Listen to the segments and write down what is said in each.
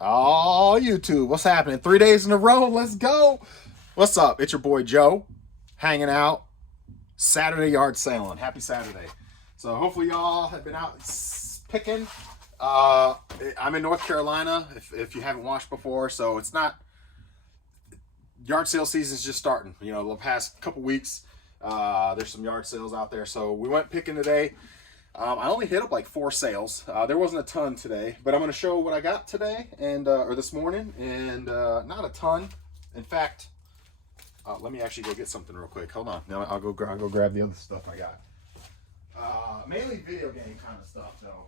Oh, YouTube, what's happening? 3 days in a row. Let's go. What's up? It's your boy Joe, hanging out. Saturday yard sailing. Happy Saturday. So hopefully y'all have been out picking. I'm in North Carolina, if you haven't watched before. So it's not, yard sale season's just starting. You know, the past couple weeks, there's some yard sales out there. So we went picking today. I only hit up like 4 sales. There wasn't a ton today, but I'm going to show what I got today and or this morning, and not a ton. In fact, let me actually go get something real quick. Hold on. Now I'll go grab the other stuff I got. Mainly video game kind of stuff though.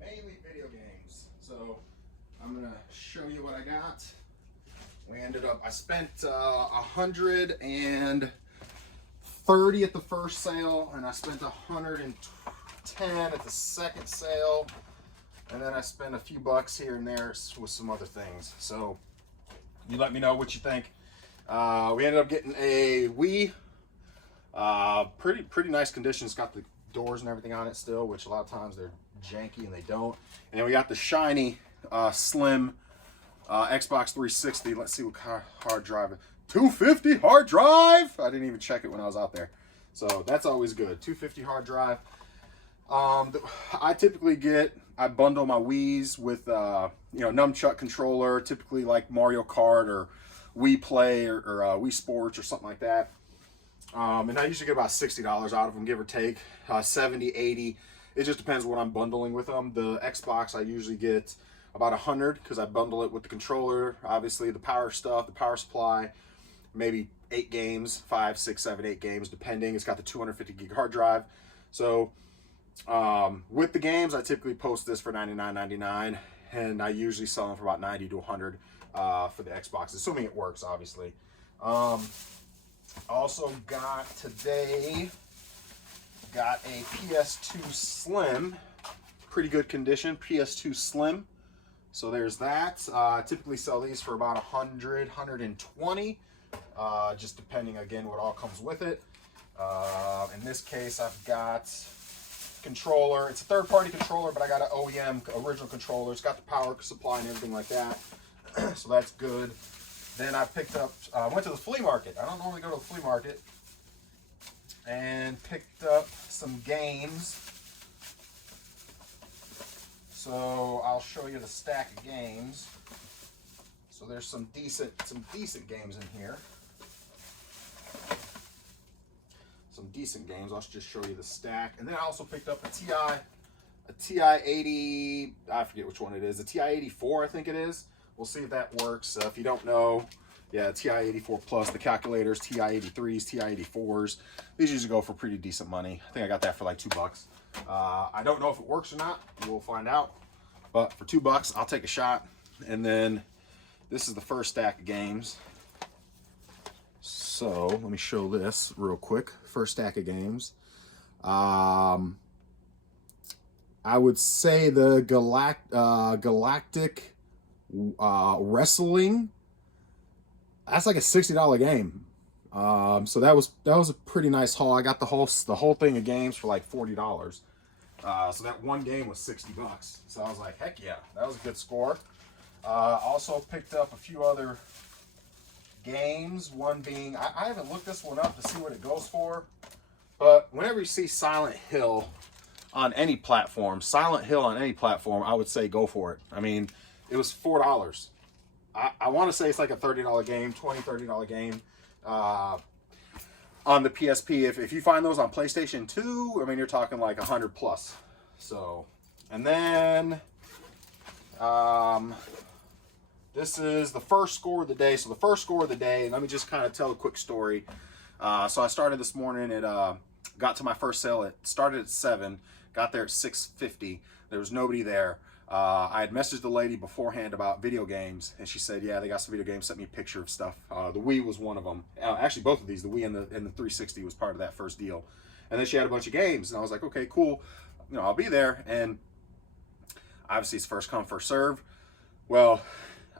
Mainly video games. So I'm gonna show you what I got. I spent 130 at the first sale, and I spent 110 at the second sale, and then I spent a few bucks here and there with some other things. So you let me know what you think. We ended up getting a Wii. Pretty nice condition. It's got the doors and everything on it still, which a lot of times they're janky and they don't. And then we got the shiny slim Xbox 360. Let's see what hard drive. 250 hard drive. I didn't even check it when I was out there, so that's always good. 250 hard drive. I typically I bundle my Wii's with nunchuck controller, typically like Mario Kart or Wii Play or Wii Sports or something like that. And I usually get about $60 out of them, give or take. 70, 80. It just depends what I'm bundling with them. The Xbox, I usually get about 100 because I bundle it with the controller, obviously the power stuff, the power supply, maybe 8 games, 5, 6, 7, 8 games, depending. It's got the 250 gig hard drive. So with the games, I typically post this for $99.99, and I usually sell them for about 90 to 100 for the Xbox, assuming it works, obviously. Also got today, got a PS2 Slim, pretty good condition, PS2 Slim. So there's that. I typically sell these for about 100, 120, just depending, again, what all comes with it. In this case, I've got controller. It's a third-party controller, but I got an OEM original controller. It's got the power supply and everything like that, so that's good. Then I picked up, went to the flea market. I don't normally go to the flea market, and picked up some games. So I'll show you the stack of games. So there's some decent games in here. Some decent games. I'll just show you the stack. And then I also picked up a TI 80. I forget which one it is. A TI 84, I think it is. We'll see if that works. If you don't know, yeah, TI 84 Plus, the calculators, TI 83s, TI 84s. These usually go for pretty decent money. I think I got that for like $2. I don't know if it works or not. We'll find out. But for $2, I'll take a shot. And then this is the first stack of games. So let me show this real quick. First stack of games. I would say the Galactic Wrestling. That's like a $60 game. So that was a pretty nice haul. I got the whole thing of games for like $40. So that one game was $60. So I was like, heck yeah, that was a good score. Also picked up a few other games. One being, I haven't looked this one up to see what it goes for, but whenever you see Silent Hill on any platform, I would say go for it. I mean, it was $4. I want to say it's like a $30 game, $30 game. On the PSP, if you find those on PlayStation 2, I mean, you're talking like 100 plus. So, and then this is the first score of the day. So the first score of the day, let me just kind of tell a quick story. So I started this morning at got to my first sale. It started at 7, got there at 6:50. There was nobody there. I had messaged the lady beforehand about video games, and she said, yeah, they got some video games, sent me a picture of stuff. The Wii was one of them. Actually, both of these, the Wii and the 360 was part of that first deal. And then she had a bunch of games, and I was like, okay, cool. You know, I'll be there. And obviously it's first come, first serve. Well,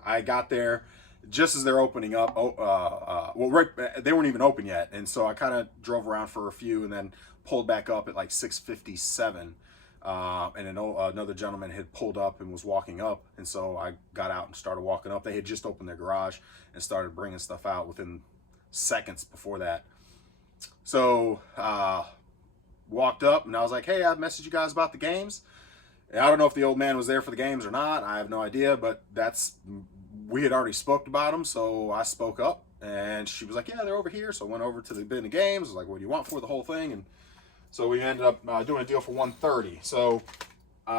I got there just as they're opening up. They weren't even open yet. And so I kind of drove around for a few and then pulled back up at like 6:57. And another gentleman had pulled up and was walking up, and so I got out and started walking up. They had just opened their garage and started bringing stuff out within seconds before that. So walked up, and I was like, hey, I messaged you guys about the games. And I don't know if the old man was there for the games or not. I have no idea, but we had already spoke about them, so I spoke up, and she was like, yeah, they're over here. So I went over to the bin of games. I was like, what do you want for the whole thing? And so we ended up doing a deal for $130. So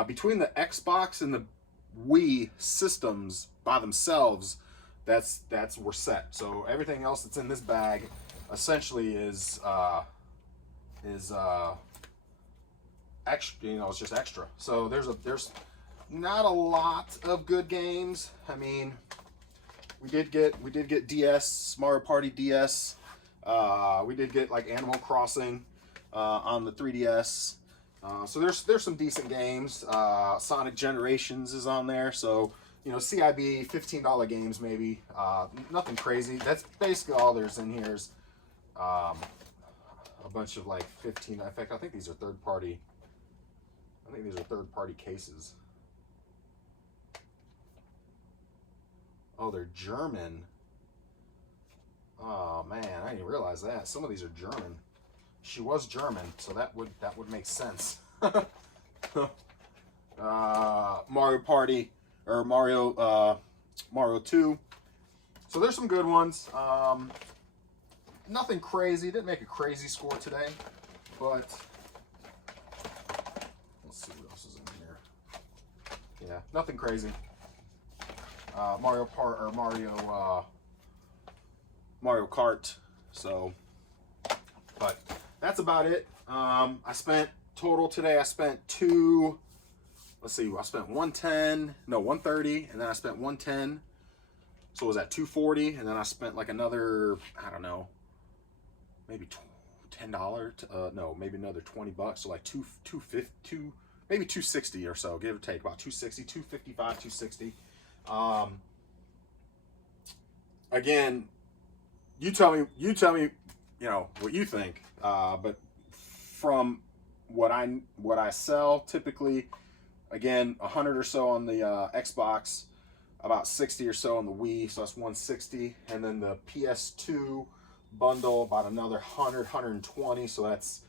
between the Xbox and the Wii systems by themselves, we're set. So everything else that's in this bag essentially is extra. You know, it's just extra. So there's not a lot of good games. I mean, we did get DS, Mario Party DS. We did get like Animal Crossing on the 3DS. So there's some decent games. Sonic Generations is on there. So, you know, CIB, $15 games maybe. Nothing crazy. That's basically all there's in here is a bunch of like 15. In fact, I think these are third party. I think these are third party cases. Oh, they're German. Oh man, I didn't realize that. Some of these are German. She was German, so that would make sense. Mario Party or Mario 2. So there's some good ones. Nothing crazy. Didn't make a crazy score today, but let's see what else is in here. Yeah, nothing crazy. Mario Kart. So, but that's about it. I spent total today. I spent I spent 130, and then I spent 110. So it was at 240, and then I spent like another, I don't know, maybe $10. No, maybe another $20. So like 250, maybe 260 or so, give or take, about 260, 255, 260. Again, you tell me, you know, what you think. But from what I sell typically, again, 100 or so on the Xbox, about 60 or so on the Wii, so that's 160, and then the PS2 bundle about another 100, 120, so that's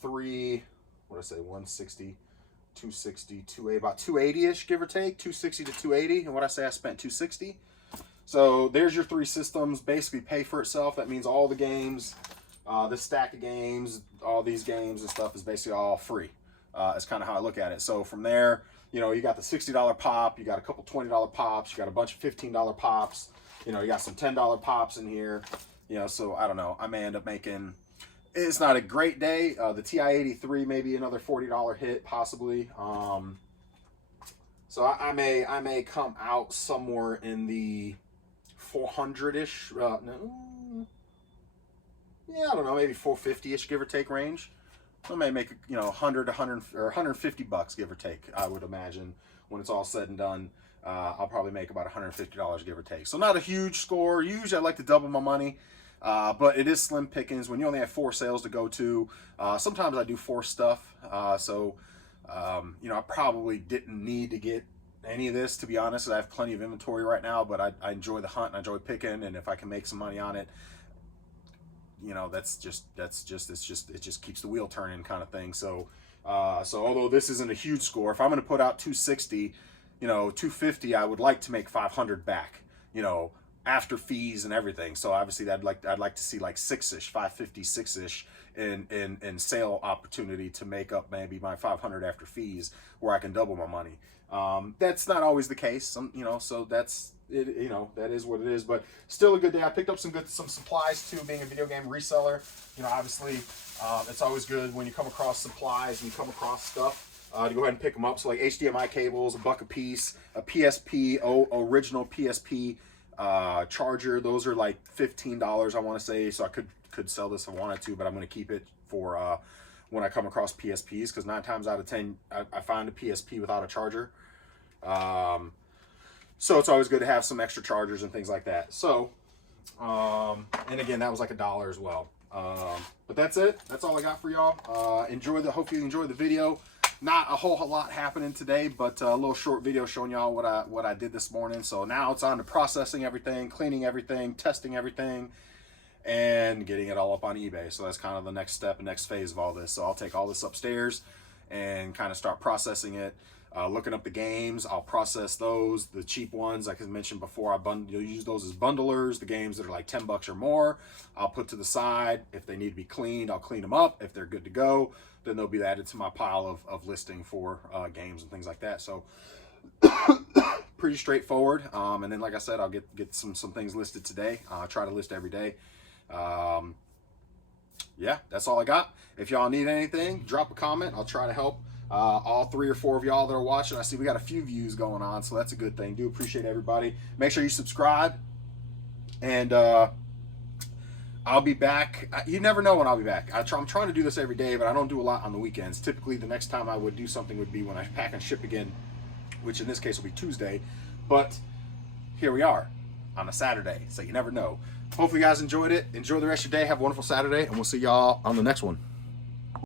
160, 260, 280, about 280-ish, give or take, 260 to 280, and what I say, I spent 260. So there's your three systems, basically pay for itself. That means all the games, this stack of games, all these games and stuff is basically all free. It's kind of how I look at it. So from there, you know, you got the $60 pop, you got a couple $20 pops, you got a bunch of $15 pops, you know, you got some $10 pops in here, you know, so I don't know, I may end up making, it's not a great day. The TI-83, maybe another $40 hit, possibly. So I may come out somewhere in the 400-ish, no, yeah, I don't know, maybe 450-ish, give or take range. I may make, you know, 100 or $150, give or take, I would imagine. When it's all said and done, I'll probably make about $150, give or take. So not a huge score. Usually I like to double my money, but it is slim pickings when you only have 4 sales to go to. Sometimes I do force stuff, so you know, I probably didn't need to get any of this, to be honest. I have plenty of inventory right now, but I enjoy the hunt and I enjoy picking, and if I can make some money on it, you know, it just keeps the wheel turning, kind of thing. So so although this isn't a huge score, if I'm going to put out 260, you know, 250, I would like to make 500 back, you know, after fees and everything. So obviously I'd like to see like 6-ish, 550, 6-ish in sale opportunity to make up maybe my 500 after fees, where I can double my money. That's not always the case, you know, so that's it, you know, that is what it is, but still a good day. I picked up some supplies too, being a video game reseller. You know, obviously, it's always good when you come across supplies and you come across stuff. to go ahead and pick them up. So like HDMI cables, $1 a piece, a PSP, original PSP charger. Those are like $15, I want to say. So I could sell this if I wanted to, but I'm going to keep it for when I come across PSPs, because 9 times out of 10 I find a PSP without a charger. So it's always good to have some extra chargers and things like that. So and again, that was like $1 as well. But that's it. That's all I got for y'all. Hopefully you enjoyed the video. Not a whole lot happening today, but a little short video showing y'all what I did this morning. So now it's on to processing everything, cleaning everything, testing everything, and getting it all up on eBay. So that's kind of the next step and next phase of all this. So I'll take all this upstairs and kind of start processing it. Looking up the games, I'll process those. The cheap ones, like I mentioned before, you'll use those as bundlers. The games that are like $10 or more, I'll put to the side. If they need to be cleaned, I'll clean them up. If they're good to go, then they'll be added to my pile of listing for games and things like that. So pretty straightforward. And then, like I said, I'll get some things listed today. Try to list every day. Yeah, that's all I got. If y'all need anything, drop a comment. I'll try to help. All 3 or 4 of y'all that are watching, I see we got a few views going on, so that's a good thing. Do appreciate everybody. Make sure you subscribe, and I'll be back. You never know when I'll be back. I'm trying to do this every day, but I don't do a lot on the weekends. Typically, the next time I would do something would be when I pack and ship again, which in this case will be Tuesday. But here we are on a Saturday, so you never know. Hopefully you guys enjoyed it. Enjoy the rest of your day. Have a wonderful Saturday, and we'll see y'all on the next one.